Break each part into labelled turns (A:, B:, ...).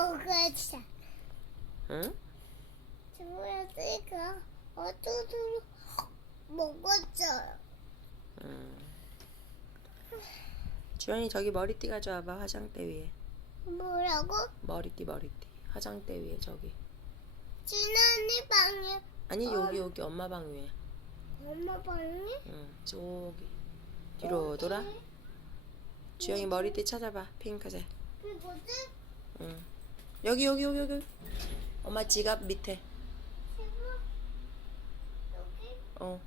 A: 먹었어.
B: 응?
A: 주무였으니까 어두두 먹었어요.
B: 주연이 저기 머리띠 가져와봐 화장대 위에
A: 뭐라고?
B: 머리띠 머리띠 화장대 위에 저기
A: 진아언니 방에
B: 아니
A: 어.
B: 여기 여기 엄마 방 위에
A: 엄마 방에?
B: 응 저기 뒤로 돌아 주영이 머리띠 찾아봐 핑크색
A: 그 뭐지?
B: 응 여기 여기 여기 여기. 엄마 지갑 밑에? 어.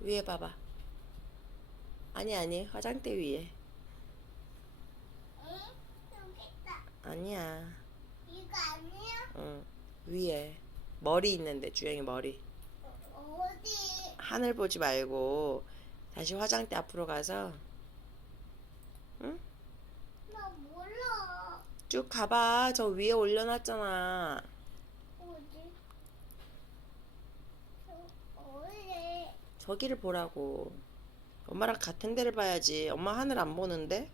B: 위에 봐봐. 아니 아니. 화장대 위에. 아니야.
A: 이거 아니야?
B: 응 위에. 머리 있는데 주영이 머리.
A: 어, 어디?
B: 하늘 보지 말고 다시 화장대 앞으로 가서 쭉 가봐 저 위에 올려놨잖아
A: 어디? 저 어디?
B: 저기를 보라고 엄마랑 같은 데를 봐야지 엄마 하늘 안 보는데.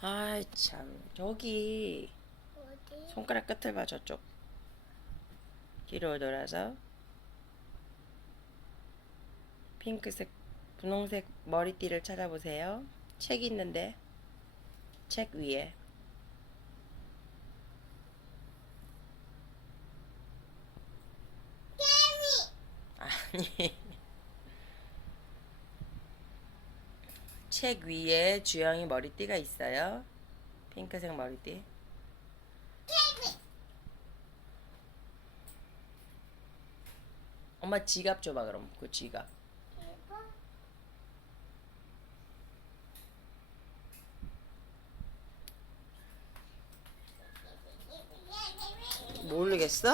B: 아이 참 저기
A: 어디?
B: 손가락 끝을 봐 저쪽 뒤로 돌아서 핑크색 분홍색 머리띠를 찾아보세요. 책 있는데. 책 위에. 아니. 책 위에 주영이 머리띠가 있어요. 핑크색 머리띠. 엄마 지갑 줘봐 그럼. 그 지갑 geçti.